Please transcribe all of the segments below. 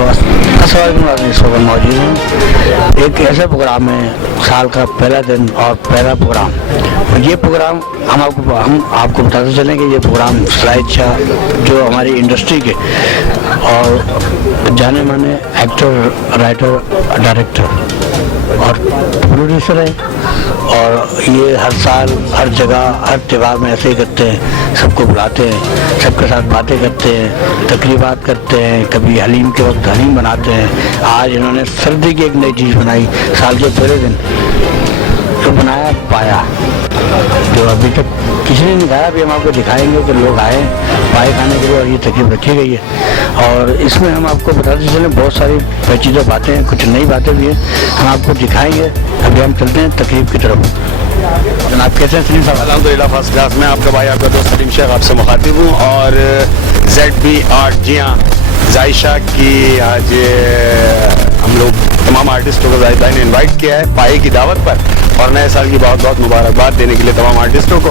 तो इस वक्त मौजूद हैं। एक ऐसा प्रोग्राम है साल का पहला दिन और पहला प्रोग्राम। ये प्रोग्राम हम आपको बताते चलें कि ये प्रोग्राम जाहिद शाह जो हमारी इंडस्ट्री के और जाने माने एक्टर, राइटर, डायरेक्टर और प्रोड्यूसर है, और ये हर साल हर जगह हर त्योहार में ऐसे ही करते हैं, सबको बुलाते हैं, सबके साथ बातें करते हैं, तकरीबात करते हैं, कभी हलीम के वक्त हलीम बनाते हैं। आज इन्होंने सर्दी की एक नई चीज़ बनाई साल के पहले दिन, तो बनाया पाया, जो अभी तक किसी ने नहीं खाया। अभी हम आपको दिखाएंगे कि लोग आए पाए खाने के लिए, और ये तकरीब रखी गई है। और इसमें हम आपको बताते चलें बहुत सारी पेचीदा बातें हैं, कुछ नई बातें भी हैं, हम आपको दिखाएंगे। अभी हम चलते हैं तकरीब की तरफ। जनाब कैसे हैं सलीम साहब? अल्हम्दुलिल्लाह फर्स्ट क्लास में। आपका भाई आपका दोस्त सलीम शेख आपसे मुखातिब हूँ। और ZB आर्ट, जी हाँ, जाहिद शाह की आज हम लोग तमाम आर्टिस्टों को जाहिद भाई ने इनवाइट किया है पाए की दावत पर, और नए साल की बहुत बहुत मुबारकबाद देने के लिए तमाम आर्टिस्टों को।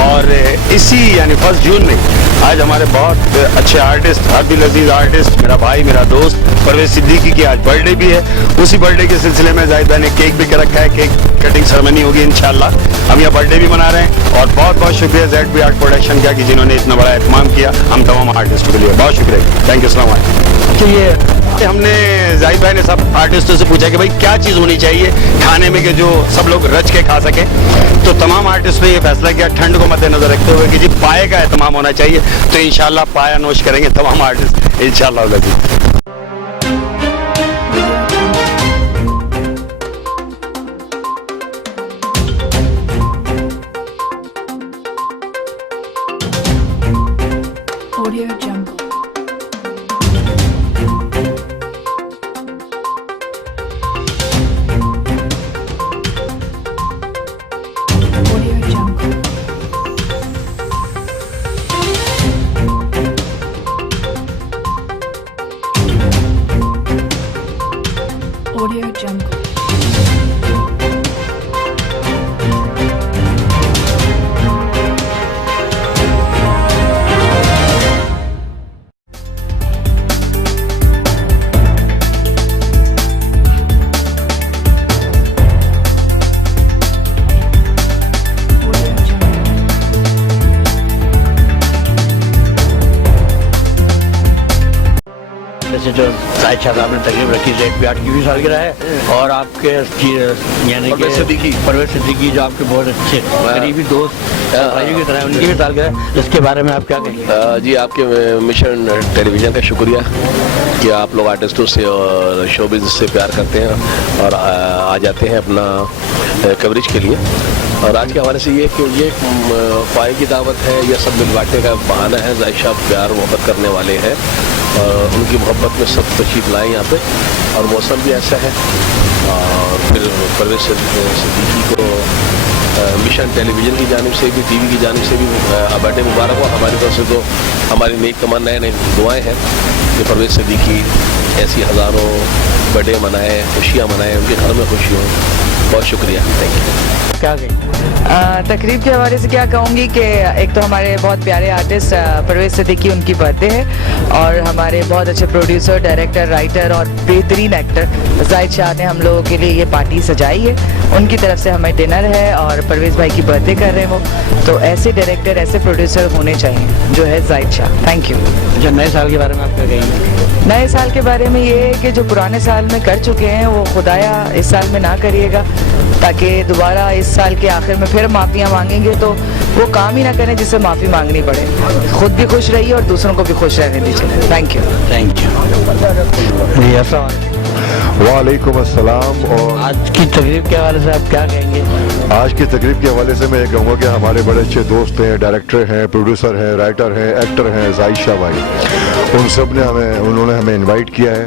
और इसी यानी 1 जून में आज हमारे बहुत अच्छे आर्टिस्ट, अब्दुल अजीज आर्टिस्ट, मेरा भाई मेरा दोस्त परवेज सिद्दीकी की आज बर्थडे भी है। उसी बर्थडे के सिलसिले में जाहिद भाई ने केक भी कर रखा है, केक कटिंग सेरेमनी होगी इंशाल्लाह। हम यहाँ बर्थडे भी मना रहे हैं, और बहुत बहुत शुक्रिया ZB आर्ट प्रोडक्शन का कि जिन्होंने इतना बड़ा एहतमाम किया हम तमाम आर्टिस्टों के लिए। बहुत शुक्रिया, थैंक यू, अस्सलाम वालेकुम। तो ये हमने जाहिद भाई ने सब आर्टिस्टों से पूछा कि भाई क्या चीज़ होनी चाहिए खाने में कि जो सब लोग रच के खा सके, तो तमाम आर्टिस्ट ने ये फैसला किया ठंड को मद्देनजर रखते हुए कि जी पाए का एहतमाम होना चाहिए। तो इंशाल्लाह पाया नोश करेंगे तमाम आर्टिस्ट इंशाल्लाह। Audio Jungle. Audio Jungle. Audio Jungle. जैसे जो जाहिद शाह साहब ने तकरीब रखी ZB आर्ट की भी सालगिरह है, और आपके यानी कि परवेज सिद्दीकी जो आपके बहुत अच्छे करीबी दोस्त भाइयों की तरह, उनकी भी सालगिरह है। इसके बारे में आप क्या कहेंगे? जी, आपके मिशन टेलीविज़न का शुक्रिया कि आप लोग आर्टिस्टों से और शोबिज़ से प्यार करते हैं और आ जाते हैं अपना कवरेज के लिए। और आज के हवाले से ये कि ये पाए की दावत है, यह सब मिल बांटने का बहाना है। जाहिद शाह प्यार मोहब्बत करने वाले हैं, और उनकी मोहब्बत में सब तशरीफ लाएँ यहाँ पे, और मौसम भी ऐसा है। और फिर परवेज सिद्दीकी को मिशन टेलीविज़न की जानिब से भी, TV की जानिब से भी बर्थडे मुबारक हो। हमारी तरफ से तो हमारी नेक तमन्नाएं, नई दुआएं हैं कि परवेज सिद्दीकी ऐसी हज़ारों बर्थडे मनाएं, खुशियाँ मनाएं, उनके घर में खुशी हो। बहुत शुक्रिया, थैंक यू। क्या कहेंगे? तकरीब के हवाले से क्या कहूँगी कि एक तो हमारे बहुत प्यारे आर्टिस्ट परवेज सिद्दीकी, उनकी बर्थडे है, और हमारे बहुत अच्छे प्रोड्यूसर, डायरेक्टर, राइटर और बेहतरीन एक्टर जाहिद शाह ने हम लोगों के लिए ये पार्टी सजाई है। उनकी तरफ से हमें डिनर है, और परवेज भाई की बर्थडे कर रहे हैं वो, तो ऐसे डायरेक्टर, ऐसे प्रोड्यूसर होने चाहिए जो है जाहिद शाह। Thank you. अच्छा, नए साल के बारे में आप क्या कहेंगे? नए साल के बारे में ये है कि जो पुराने साल में कर चुके हैं वो खुदाया इस साल में ना करिएगा, ताकि दोबारा इस साल के आखिर में फिर माफ़ियाँ मांगेंगे तो वो काम ही ना करें जिससे माफ़ी मांगनी पड़े। खुद भी खुश रहिए और दूसरों को भी खुश रहने दीजिए। Thank you. Thank you. जी, वालेकुम अस्सलाम। और आज की तकरीब के हवाले से आप क्या कहेंगे? आज की तकरीब के हवाले से मैं ये कहूँगा कि हमारे बड़े अच्छे दोस्त हैं, डायरेक्टर हैं, प्रोड्यूसर हैं, राइटर हैं, एक्टर हैं, जाहिद शाह भाई, उन सब ने उन्होंने हमें इनवाइट किया है,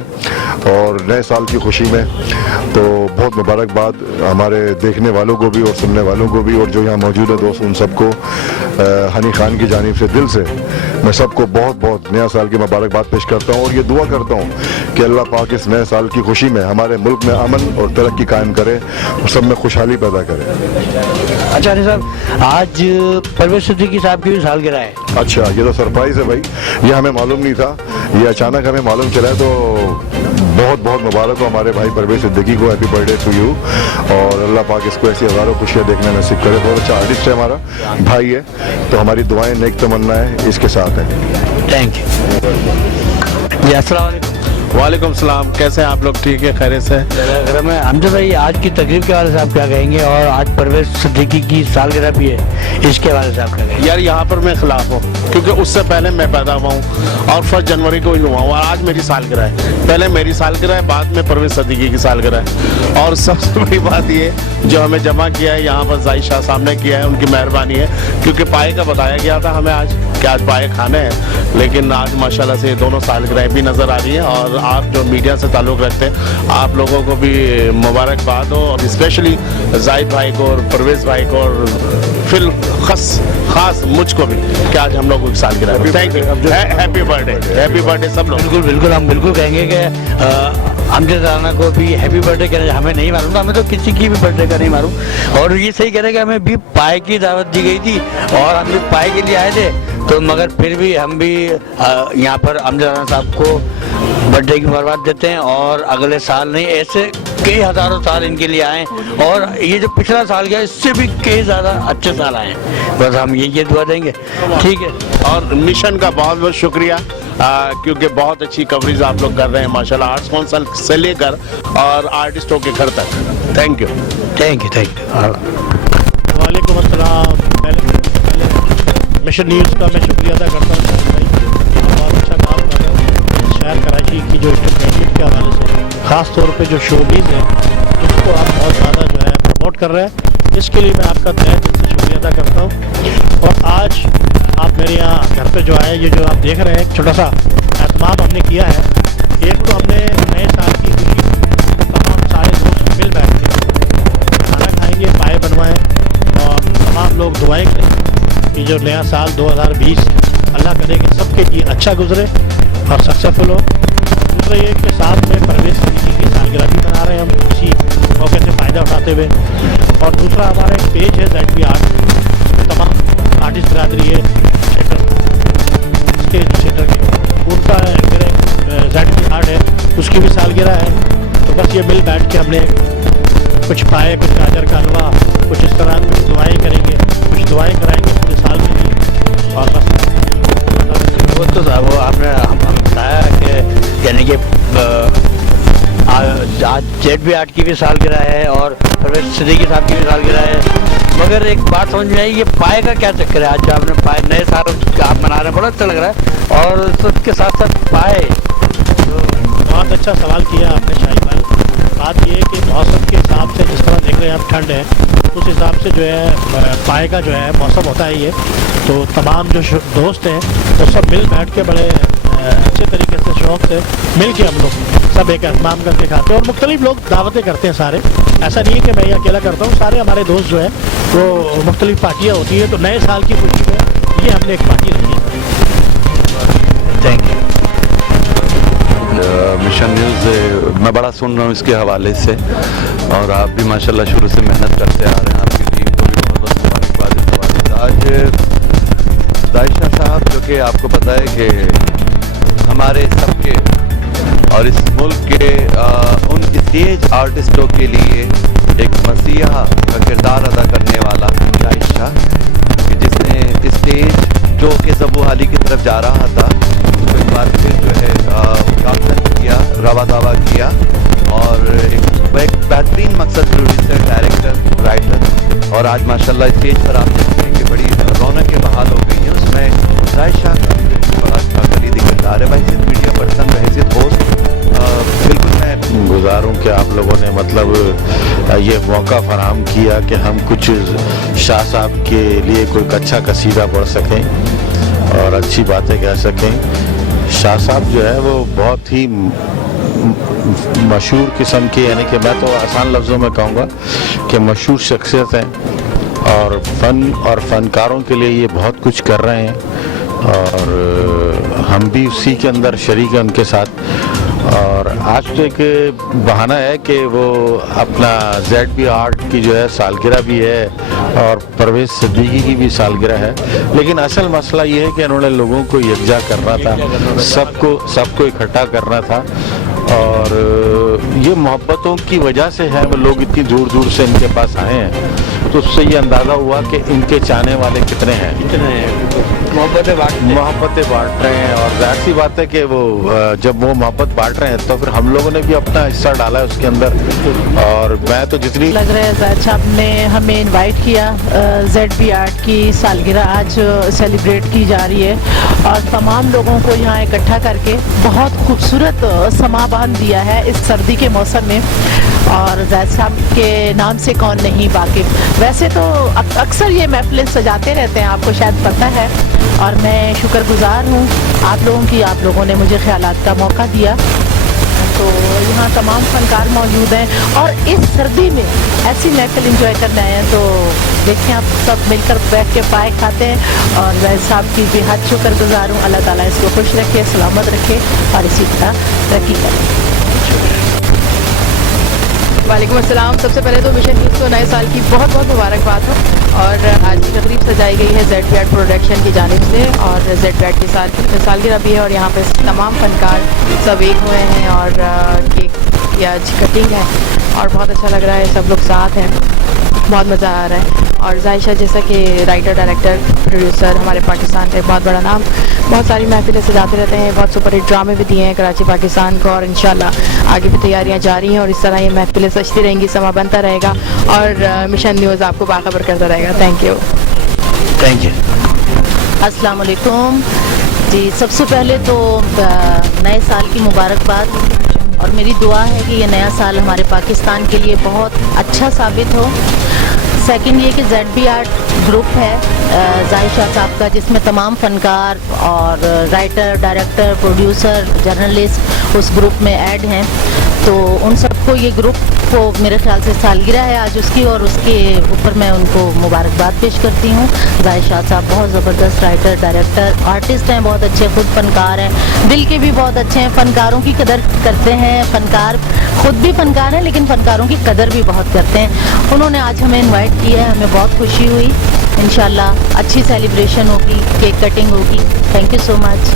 और नए साल की खुशी में तो बहुत मुबारकबाद हमारे देखने वालों को भी और सुनने वालों को भी, और जो यहाँ मौजूद है दोस्त उन सबको हनी खान की जानिब से दिल से मैं सबको बहुत बहुत नया साल की मुबारकबाद पेश करता हूँ, और ये दुआ करता हूँ कि अल्लाह पाक इस नए साल की खुशी में हमारे मुल्क में अमन और तरक्की कायम करे और सब में खुशहाली पैदा करे। अच्छा हनी साहब, आज परवेज सिद्दीकी साहब की भी सालगिरह है। अच्छा, ये तो सरप्राइज़ है भाई, ये हमें मालूम नहीं था, ये अचानक हमें मालूम चला, तो बहुत बहुत मुबारक हो हमारे भाई परवेज सिद्दीकी को, हैप्पी बर्थडे टू यू, और अल्लाह पाक इसको ऐसी हज़ारों खुशियाँ देखने नसीब करे। बहुत अच्छा आर्टिस्ट है, हमारा भाई है, तो हमारी दुआएं नेक तमन्नाएं इसके साथ हैं। थैंक यू जी। अस्सलाम वालेकुम। वालेकुम सलाम, कैसे हैं आप लोग? ठीक है, खैरियत से? हमजा भाई, आज की तकरीब के हवाले से आप क्या कहेंगे? और आज परवेज सिद्दीकी की सालगिरह भी है, इसके हवाले से आप क्या कहेंगे? यार यहाँ पर मैं खिलाफ हूँ, क्योंकि उससे पहले मैं पैदा हुआ हूँ और 1 जनवरी को ही हुआ हूँ, और आज मेरी सालगिरह है। पहले मेरी सालगिरह है, बाद में परवेज सिद्दीकी की सालगिरह है। और सबसे बड़ी बात ये जो हमें जमा किया है यहाँ पर जायशा साहब ने किया है, उनकी मेहरबानी है, क्योंकि पाए का बताया गया था हमें आज कि आज पाए खाने हैं, लेकिन आज माशाल्लाह से दोनों सालगिरह भी नज़र आ रही हैं। और आप जो मीडिया से ताल्लुक़ रखते हैं, आप लोगों को भी मुबारकबाद हो, और स्पेशली जाहिद भाई को और परवेज़ भाई को, और फिर खास मुझको भी कि आज हम लोगों की सालगिरह है। थैंक यू, हैप्पी बर्थडे सब लोग। बिल्कुल बिल्कुल, हम बिल्कुल कहेंगे कि अमजद राना को भी हैप्पी बर्थडे कहना, हमें नहीं मालूम था, हमें तो किसी की भी बर्थडे का नहीं मालूम। और ये सही कह रहे हैं कि हमें भी पाए की दावत दी गई थी और हम भी पाए के लिए आए थे, तो मगर फिर भी हम भी यहाँ पर अमजद राना साहब को बर्थडे की मुबारकबाद देते हैं। और अगले साल नहीं, ऐसे कई हज़ारों साल इनके लिए आए, और ये जो पिछला साल गया इससे भी कई ज़्यादा अच्छे साल आए, बस हम ये दुआ देंगे। ठीक है, और मिशन का बहुत बहुत शुक्रिया, क्योंकि बहुत अच्छी कवरेज आप लोग कर रहे हैं माशाल्लाह, आर्ट्स काउंसिल से लेकर और आर्टिस्टों के घर तक। Thank you. वालेकुम अस्सलाम। पहले मिशन न्यूज़ का मैं शुक्रिया अदा करता हूँ भाई, बहुत अच्छा काम कर रहे हैं शहर कराची की जो इंटरटेनमेंट के हवाले से, ख़ास तौर पे जो शोबीज़ है उसको आप बहुत ज़्यादा जो है प्रमोट कर रहे हैं, इसके लिए मैं आपका तहे दिल से शुक्रिया अदा करता हूँ। और आज आप मेरे यहाँ घर पे जो आए, ये जो आप देख रहे हैं एक छोटा सा एहतमाम हमने किया है। एक तो हमने नए साल की खुशी तमाम सारे दोस्त मिल बैठ के खाना खाएंगे, पाए बनवाएँ, और तमाम लोग दुआएं करें कि जो नया साल 2020 अल्लाह करे कि सबके लिए अच्छा गुजरे और सक्सेसफुल हो। दूसरा ये कि साथ में परवेज सिद्दीकी की सालगिरह भी मना रहे हैं हम इसी मौके से फ़ायदा उठाते हुए। और दूसरा हमारा एक पेज है ZB आर्ट, तमाम आर्टिस्ट बरादरी है थिएटर स्टेज थिएटर के, उनका मेरा ZB आर्ट है, उसकी भी सालगिरह है। तो बस ये मिल बैठ के हमने कुछ पाए, कुछ गाजर का हलवा, कुछ इस तरह कुछ दुआएं करेंगे, कुछ दुआएं कराएंगे पूरे साल के लिए, और बस वो आपने हम बताया कि यानी कि आज ZB आर्ट की भी सालगिरह है और परवेज सिद्दीकी साहब की भी सालगिरह है, मगर एक बात समझ में आई, ये पाए का क्या चक्कर है? आज जो आपने पाए नए साल आप मना रहे हैं, बड़ा अच्छा लग रहा है, और उसके साथ साथ पाए। बहुत अच्छा सवाल किया आपने शाही भाई। बात ये है कि मौसम के हिसाब से, जिस तरह देख रहे हैं आप ठंड है, उस हिसाब से जो है पाए का जो है मौसम होता है ये, तो तमाम जो दोस्त हैं वो सब मिल बैठ के बड़े अच्छे तरीके से शौक़ से मिल के हम लोग सब एक एहतमाम करके खाते हैं, और मुख्तलिफ लोग दावतें करते हैं सारे। ऐसा नहीं है कि मैं ये अकेला करता हूँ, सारे हमारे दोस्त जो है वो मुख्तलिफ पार्टियाँ होती हैं, तो नए साल की खुशी में ये हमने एक पार्टी रखी है। Thank you. मिशन न्यूज़ मैं बड़ा सुन रहा हूँ इसके हवाले से, और आप भी माशाल्लाह शुरू से मेहनत करते आ रहे हैं, आपकी टीम को भी बहुत बहुत मुबारकबाद इस हवाले से। आज जायशा साहब, जो कि आपको पता है कि हमारे सबके और इस मुल्क के उन स्टेज आर्टिस्टों के लिए एक मसीहा का किरदार अदा करने वाला जायशा, कि जिसने स्टेज जो कि ज़बूहाली की तरफ जा रहा था उसको एक बार फिर जो है उद्घाटन किया, रवा दावा किया, और एक बेहतरीन मकसद प्रोड्यूसर, डायरेक्टर, राइटर, और आज माशाल्लाह स्टेज पर आप देखते हैं कि बड़ी रौनकें बहाल हो गई हैं। उसमें जायशा बड़ा कलीदी किरदार है भाई, सिर्फ मीडिया पर्सन रहे दोस्त। बिल्कुल मैं गुजारूं कि आप लोगों ने मतलब ये मौका फराहम किया कि हम कुछ शाह साहब के लिए कोई अच्छा कसीदा पढ़ सकें और अच्छी बातें कह सकें। शाह साहब जो है वो बहुत ही मशहूर किस्म के, यानी कि मैं तो आसान लफ्ज़ों में कहूँगा कि मशहूर शख्सियत हैं, और फ़न और फ़नकारों के लिए ये बहुत कुछ कर रहे हैं, और हम भी उसी के अंदर शरीक हैं उनके साथ। اور آج تو ایک بہانہ ہے کہ وہ اپنا ZB آرٹ کی جو ہے سالگرہ بھی ہے اور پرویز صدیقی کی بھی سالگرہ ہے، لیکن اصل مسئلہ یہ ہے کہ انہوں نے لوگوں کو یکجا کرنا تھا، سب کو اکٹھا کرنا تھا، اور یہ محبتوں کی وجہ سے ہے وہ لوگ اتنی دور دور سے ان کے پاس آئے ہیں، تو اس سے یہ اندازہ ہوا کہ ان کے چاہنے والے کتنے ہیں، محبتیں بانٹ رہے ہیں، اور ظاہر سی بات ہے کہ وہ جب وہ محبت بانٹ رہے ہیں تو پھر ہم لوگوں نے بھی اپنا حصہ ڈالا ہے اس کے اندر، اور میں تو جتنی لگ رہا ہے زاہد صاحب نے ہمیں انوائٹ کیا، ZB آرٹ کی سالگرہ آج سیلیبریٹ کی جا رہی ہے، اور تمام لوگوں کو یہاں اکٹھا کر کے بہت خوبصورت سما باندھ دیا ہے اس سردی کے موسم میں، اور زاہد صاحب کے نام سے کون نہیں واقف۔ ویسے تو اکثر یہ محفلیں سجاتے رہتے ہیں، آپ کو شاید پتہ ہے، اور میں شکر گزار ہوں آپ لوگوں کی، آپ لوگوں نے مجھے خیالات کا موقع دیا۔ تو یہاں تمام فنکار موجود ہیں، اور اس سردی میں ایسی محفل انجوائے کرنا ہے تو دیکھیں آپ سب مل کر بیٹھ کے پائے کھاتے ہیں، اور زاہد صاحب کی بے حد شکر گزار ہوں۔ اللہ تعالیٰ اس کو خوش رکھے، سلامت رکھے، اور اسی طرح ترقی کرے۔ وعلیکم السلام۔ سب سے پہلے تو مشن نیوز کو نئے سال کی بہت بہت مبارکباد ہو، اور آج کی تقریب سجائی گئی ہے ZB آرٹ پروڈکشن کی جانب سے، اور ZB آرٹ کی سالگرہ بھی ہے، اور یہاں پہ تمام فنکار سب ایک ہوئے ہیں، اور کیک کی آج کٹنگ ہے، اور بہت اچھا لگ رہا ہے، سب لوگ ساتھ ہیں، بہت مزہ آ رہا ہے۔ اور ظاہشہ جیسا کہ رائٹر، ڈائریکٹر، پروڈیوسر ہمارے پاکستان کا ایک بہت بڑا نام، بہت ساری محفلیں سجاتے رہتے ہیں، بہت سپر ہٹ ڈرامے بھی دیے ہیں کراچی پاکستان کو، اور انشاءاللہ آگے بھی تیاریاں جاری ہیں، اور اس طرح یہ محفلیں سجتی رہیں گی، سما بنتا رہے گا، اور مشن نیوز آپ کو باخبر کرتا رہے گا۔ Thank you. السلام علیکم جی، سب سے پہلے تو نئے سال کی مبارکباد، اور میری دعا ہے کہ یہ نیا سال ہمارے پاکستان کے لیے بہت اچھا ثابت ہو۔ سیکنڈ یہ کہ ZB آرٹ گروپ ہے ظاہشہ صاحب کا، جس میں تمام فنکار اور رائٹر، ڈائریکٹر، پروڈیوسر، جرنلسٹ اس گروپ میں ایڈ ہیں، تو ان سب کو یہ گروپ کو میرے خیال سے سالگرہ ہے آج اس کی، اور اس کے اوپر میں ان کو مبارکباد پیش کرتی ہوں۔ ظاہشہ صاحب بہت زبردست رائٹر، ڈائریکٹر، آرٹسٹ ہیں، بہت اچھے، خود فنکار ہیں، دل کے بھی بہت اچھے ہیں، فنکاروں کی قدر کرتے ہیں، فنکار خود بھی فنکار ہیں لیکن فنکاروں کی قدر بھی بہت کرتے ہیں۔ انہوں نے آج ہمیں انوائٹ کیا ہے، ہمیں بہت خوشی ہوئی، انشاءاللہ اچھی سیلیبریشن ہوگی، کیک کٹنگ ہوگی۔ Thank you so much.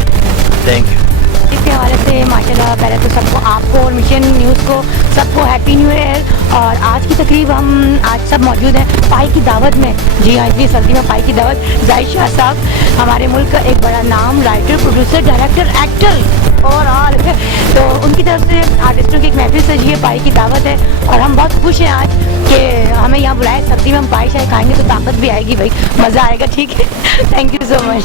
Thank you. اس کے حوالے سے ماشاءاللہ پہلے تو سب کو، آپ کو اور مشن نیوز کو سب کو ہیپی نیو ایئر۔ اور آج کی تقریب ہم آج سب موجود ہیں پائی کی دعوت میں، جی ہاں اتنی سردی میں پائی کی دعوت۔ ظاہشہ صاحب ہمارے ملک کا ایک بڑا نام، رائٹر، پروڈیوسر، ڈائریکٹر، ایکٹر اور آل، تو ان کی طرف سے آرٹسٹوں کی ایک محفل سجی ہے، پائی کی دعوت ہے، اور ہم بہت خوش ہیں آج کہ ہمیں یہاں بلائے۔ سردی میں ہم پائی شائی کھائیں گے تو طاقت بھی آئے گی بھائی، مزہ آئے گا، ٹھیک ہے؟ تھینک یو سو مچ۔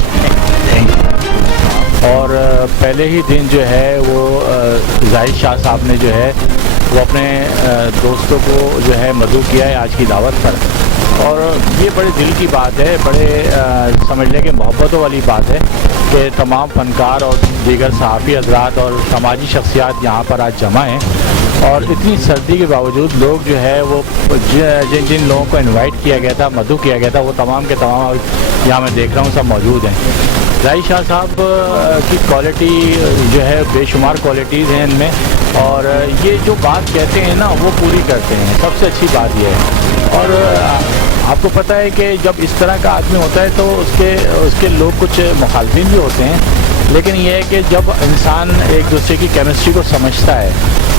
اور پہلے ہی دن جو ہے وہ زاہد شاہ صاحب نے جو ہے وہ اپنے دوستوں کو جو ہے مدعو کیا ہے آج کی دعوت پر، اور یہ بڑے دل کی بات ہے، بڑے سمجھنے کے محبتوں والی بات ہے کہ تمام فنکار اور دیگر صحافی حضرات اور سماجی شخصیات یہاں پر آج جمع ہیں، اور اتنی سردی کے باوجود لوگ جو ہے وہ جن جن لوگوں کو انوائٹ کیا گیا تھا، مدعو کیا گیا تھا، وہ تمام کے تمام یہاں میں دیکھ رہا ہوں سب موجود ہیں۔ ظاہر شاہ صاحب کی کوالٹی جو ہے بے شمار کوالٹیز ہیں ان میں، اور یہ جو بات کہتے ہیں نا وہ پوری کرتے ہیں، سب سے اچھی بات یہ ہے۔ اور آپ کو پتہ ہے کہ جب اس طرح کا آدمی ہوتا ہے تو اس کے لوگ کچھ مخالفین بھی ہوتے ہیں، لیکن یہ ہے کہ جب انسان ایک دوسرے کی کیمسٹری کو سمجھتا ہے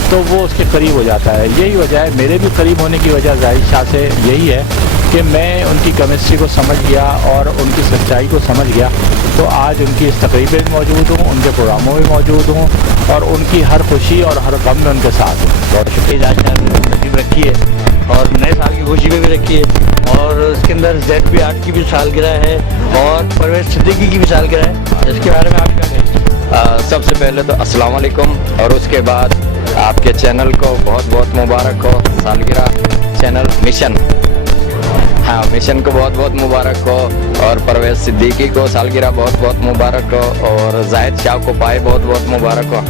تو وہ اس کے قریب ہو جاتا ہے۔ یہی وجہ ہے، میرے بھی قریب ہونے کی وجہ ظاہر شاہ سے یہی ہے کہ میں ان کی کیمسٹری کو سمجھ گیا اور ان کی سچائی کو سمجھ گیا، تو آج ان کی اس تقریب میں موجود ہوں، ان کے پروگراموں میں موجود ہوں، اور ان کی ہر خوشی اور ہر غم میں ان کے ساتھ ہوں۔ بہت شکریہ، آج تقریب رکھی ہے اور نئے سال کی خوشی میں بھی رکھی ہے، اور اس کے اندر ZB آرٹ کی بھی سالگرہ ہے اور پرویز صدیقی کی بھی سالگرہ ہے، اس کے بارے میں آپ کیا کہیں؟ سب سے پہلے تو السلام علیکم، اور اس کے بعد آپ کے چینل کو بہت بہت مبارک ہو، سالگرہ چینل مشن۔ हाँ, मिशन को बहुत बहुत मुबारक हो और परवेज सिद्दीकी को सालगिरह बहुत बहुत मुबारक हो और जाहिद शाह को पाए बहुत बहुत मुबारक हो।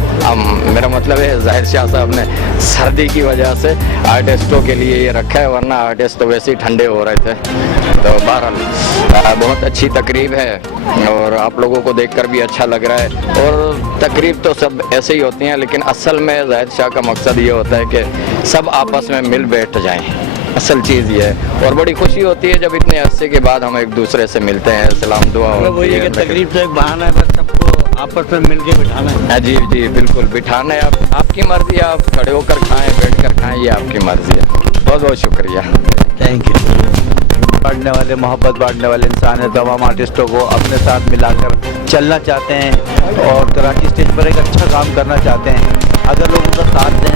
मेरा मतलब है जाहिद शाह साहब ने सर्दी की वजह से आर्टिस्टों के लिए ये रखा है, वरना आर्टिस्ट तो वैसे ही ठंडे हो रहे थे। तो बहरहाल बहुत अच्छी तकरीब है और आप लोगों को देखकर भी अच्छा लग रहा है। और तकरीब तो सब ऐसे ही होती हैं, लेकिन असल में जाहिद शाह का मकसद ये होता है कि सब आपस में मिल बैठ जाएं। असल चीज़ ये है और बड़ी खुशी होती है जब इतने अरसे के बाद हम एक दूसरे से मिलते हैं, सलाम दुआ होती है। तकरीब तो एक बहाना है, बस सबको आपस में मिलके बिठाना है। हाँ जी जी बिल्कुल, बिठाना है। आपकी मर्जी है, आप खड़े होकर खाएं, बैठ कर खाएं, ये आपकी मर्जी है। बहुत बहुत शुक्रिया, थैंक यू। बांटने वाले, मोहब्बत बांटने वाले इंसान हैं। तमाम आर्टिस्टों को अपने साथ मिलाकर चलना चाहते हैं और कराची स्टेज पर एक अच्छा काम करना चाहते हैं। अगर लोग उनका साथ दें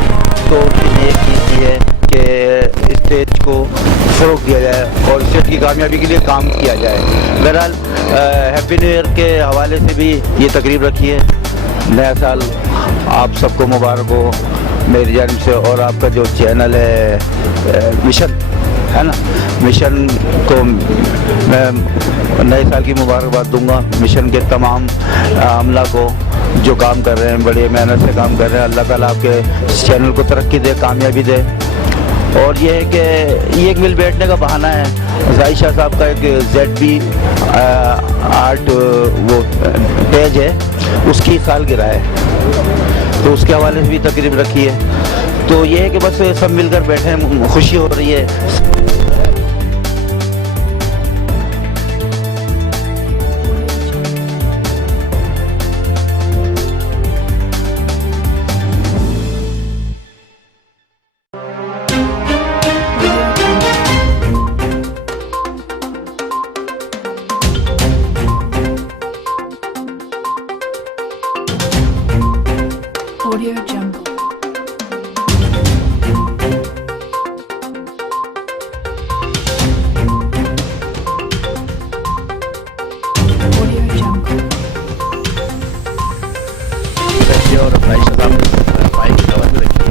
तो उनकी एक चीज़ ये है कि स्टेज को फ़रोग़ दिया जाए और स्टेज की कामयाबी के लिए काम किया जाए। बहरहाल हैप्पी न्यू ईयर के हवाले से भी ये तकरीब रखी है। नया साल आप सबको मुबारक हो मेरी जानिब से। और आपका जो चैनल है मिशन है ना, मिशन को मैं नए साल की मुबारकबाद दूंगा। मिशन के तमाम अमला को जो काम कर रहे हैं, बड़ी मेहनत से काम कर रहे हैं, अल्लाह ताला आपके चैनल को तरक्की दे, कामयाबी दे। और ये है कि ये एक मिल बैठने का बहाना है। जाहिद शाह साहब का एक ZB आर्ट वो पेज है, उसकी सालगिरह है, तो उसके हवाले से भी तकरीब रखी है। तो ये है कि बस सब मिलकर बैठे हैं, खुशी हो रही है। Audio Jungle. Audio Jungle. रखिए और अपना इश्क साहब भाई की दावत में रखिए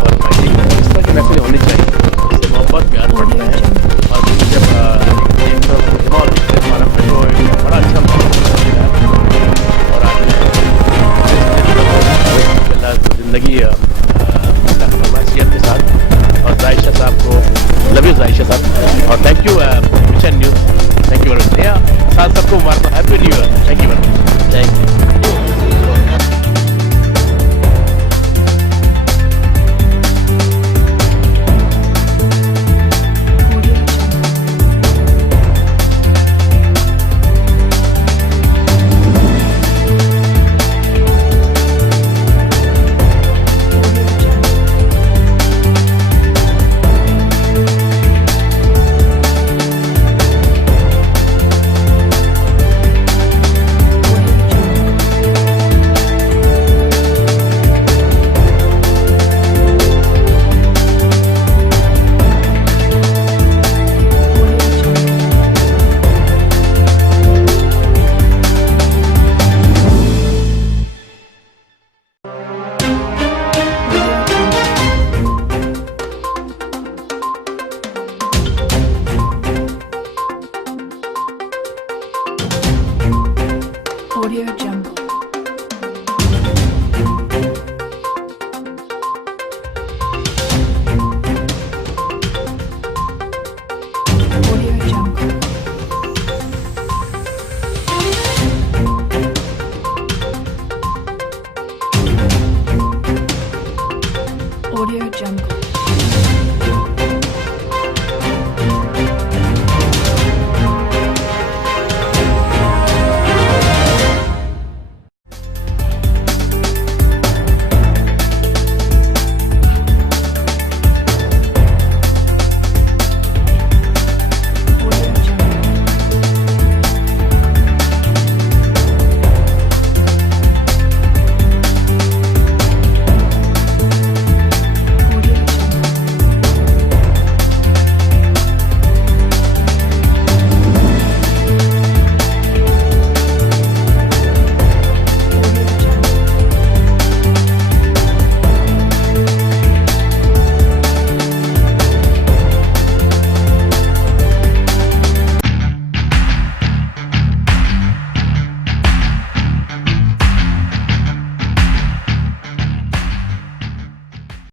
और भाई इस तरह की मैसेज होनी चाहिए, इससे मोहब्बत प्यार बढ़ता है। और जब एक फुटबॉल हमारा जो बड़ा अच्छा और आज ज़िंदगी सेहत के साथ। और जाहिद शाह साहब को लव यू जाहिद शाह साहब, और thank you mission news, thank you very much. साथ सबको मुबारक, happy new year, thank you very much, thank you. Audio Jungle. Audio Jungle. Audio Jungle.